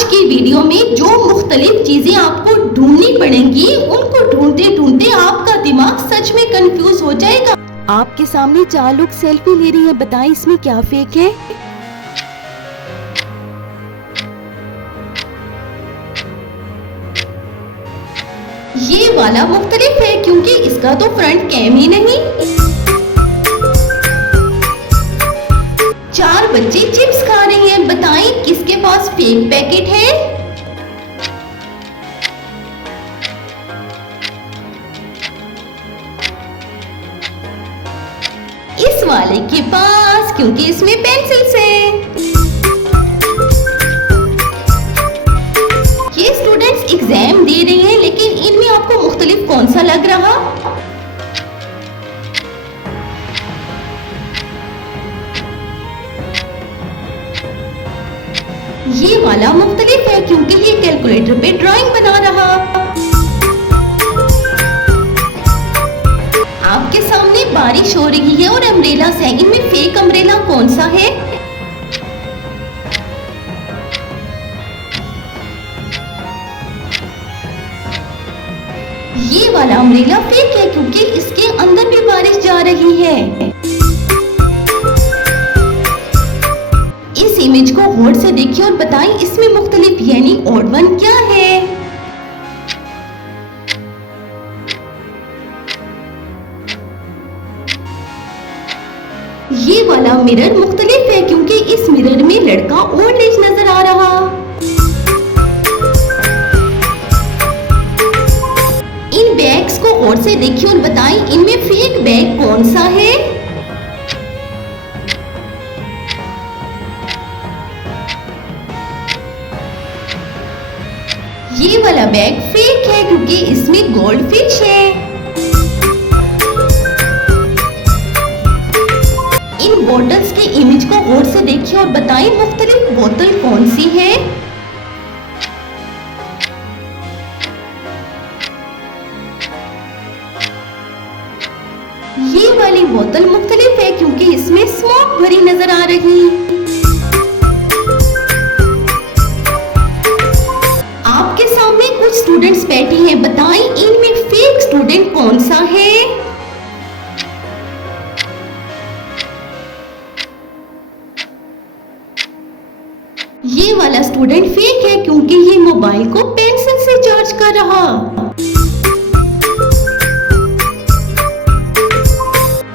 आज की वीडियो में जो मुख्तलिफ चीजें आपको ढूंढनी पड़ेंगी, उनको ढूंढते ढूंढते आपका दिमाग सच में कंफ्यूज हो जाएगा। आपके सामने 4 लोग सेल्फी ले रही हैं, बताएं इसमें क्या फेक है? ये वाला मुख्तलिफ है क्योंकि इसका तो फ्रंट कैम ही नहीं। 4 बच्चे चिप्स खा रही हैं, बताएं किसके पास फेक पैकेट है? इस वाले के पास, क्योंकि इसमें पेंसिल्स हैं। ये स्टूडेंट्स एग्जाम दे रहे हैं, लेकिन इनमें आपको मुख्तलिफ कौन सा लग रहा? ये वाला मुख्तलिफ है क्योंकि ये कैलकुलेटर पे ड्राइंग बना रहा। आपके सामने बारिश हो रही है और अम्ब्रेला है, इनमें फेक अम्ब्रेला कौन सा है? ये वाला अम्ब्रेला फेक है क्योंकि इसके अंदर भी बारिश जा रही है। इस इमेज को गौर से देखिए और बताएं इसमें मुख्तलिफ यानी ऑड वन क्या है? ये वाला मिरर मुख्तलिफ है क्योंकि इस मिरर में लड़का ओल्ड एज नजर आ रहा। इन बैग्स को गौर से देखिए और बताएं इनमें फेक बैग कौन सा है? ये वाला बैग फेक है क्योंकि इसमें गोल्ड फिश है। इन बोतल्स की इमेज को गौर से देखिए और बताएं मुख्तलिफ बोतल कौन सी है? ये वाली बोतल मुख्तलिफ है क्योंकि इसमें स्मोक भरी नजर आ रही। आपके सामने कुछ स्टूडेंट्स बैठी हैं, बताएं इनमें फेक स्टूडेंट कौन सा है? ये वाला स्टूडेंट फेक है क्योंकि ये मोबाइल को पेंसिल से चार्ज कर रहा।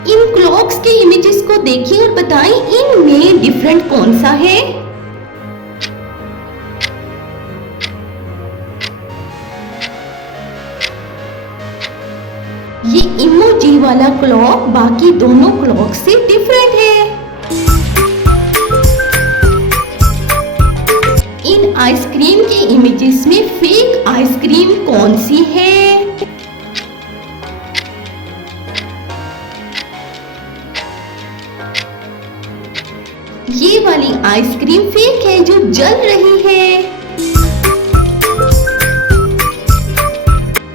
इन क्लॉक्स के इमेजेस को देखिए और बताएं इनमें डिफरेंट कौन सा है? ये इमोजी वाला क्लॉक बाकी दोनों क्लॉक से डिफरेंट है। इन आइसक्रीम के इमेजेस में फेक आइसक्रीम कौन सी है? ये वाली आइसक्रीम फेक है जो जल रही है।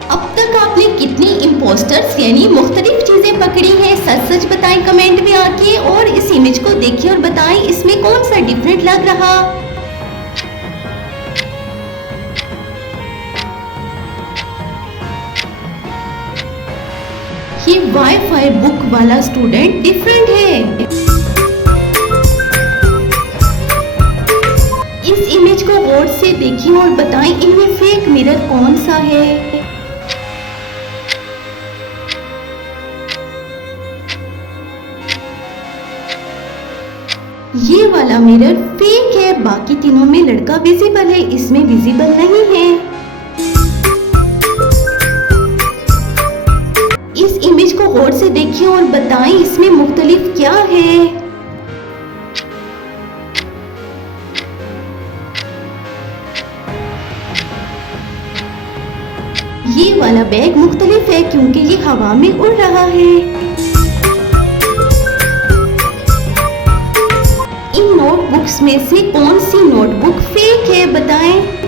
अब तक आपने कितनी इम्पोस्टर्स यानी मुख्तलिफ चीजें पकड़ी हैं? सच सच बताएं कमेंट में आके, और इस इमेज को देखिए और बताएं इसमें कौन सा डिफरेंट लग रहा। ये वाईफाई बुक वाला स्टूडेंट डिफरेंट है। इस इमेज को गौर से देखिए और बताएं इनमें फेक मिरर कौन सा है? ये वाला मिरर फेक है, बाकी तीनों में लड़का विजिबल है, इसमें विजिबल नहीं है। इस इमेज को गौर से देखिए और बताएं इसमें मुख्तलिफ क्या है? ये वाला बैग मुख्तलिफ है क्योंकि ये हवा में उड़ रहा है। इन नोटबुक्स में से कौन सी नोटबुक फेक है, बताएं?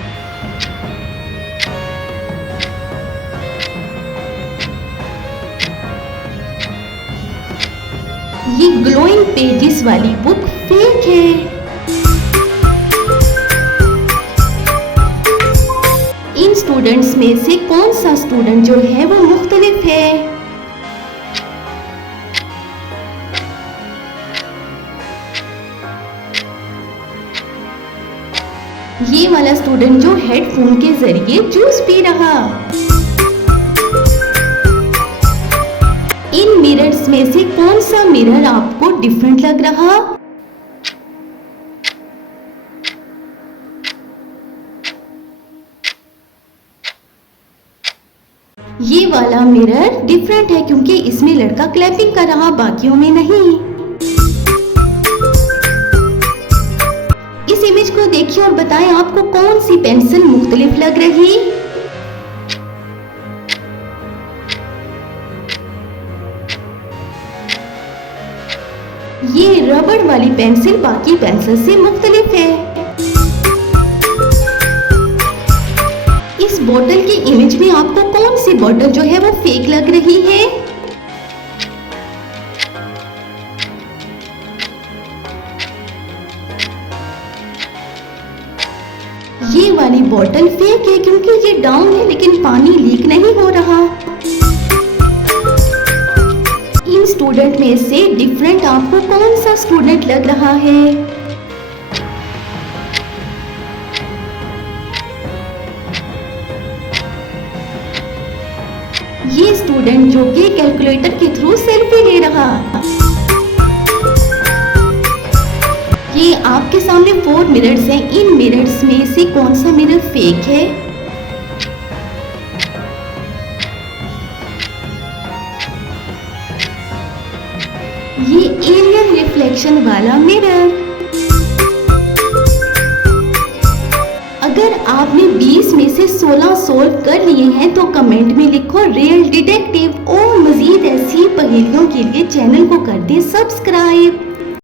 ये ग्लोइंग पेजेस वाली बुक फेक है। स्टूडेंट्स में से कौन सा स्टूडेंट जो है वो मुख्तलिफ है? ये वाला स्टूडेंट जो हेडफोन के जरिए जूस पी रहा। इन मिरर्स में से कौन सा मिरर आपको डिफरेंट लग रहा? ये वाला मिरर डिफरेंट है क्योंकि इसमें लड़का क्लैपिंग कर रहा, बाकियों में नहीं। इस इमेज को देखिए और बताएं आपको कौन सी पेंसिल मुख्तलिफ लग रही? ये रबड़ वाली पेंसिल बाकी पेंसिल से मुख्तलिफ है। इस बोतल की इमेज में आपको कौन सी बोतल जो है वो फेक लग रही है? ये वाली बोतल फेक है क्योंकि ये डाउन है लेकिन पानी लीक नहीं हो रहा। इन स्टूडेंट में से डिफरेंट आपको कौन सा स्टूडेंट लग रहा है? ये स्टूडेंट जो कि कैलकुलेटर के थ्रू सेल्फी ले रहा। ये आपके सामने 4 मिरर्स हैं। इन मिरर्स में से कौन सा मिरर फेक है? ये एरियल रिफ्लेक्शन वाला मिरर। अगर आपने 20 में से 16 सोल्व कर लिए हैं तो कमेंट में लिखो रियल डिटेक्टिव। और मजीद ऐसी पहेलियों के लिए चैनल को कर दें सब्सक्राइब।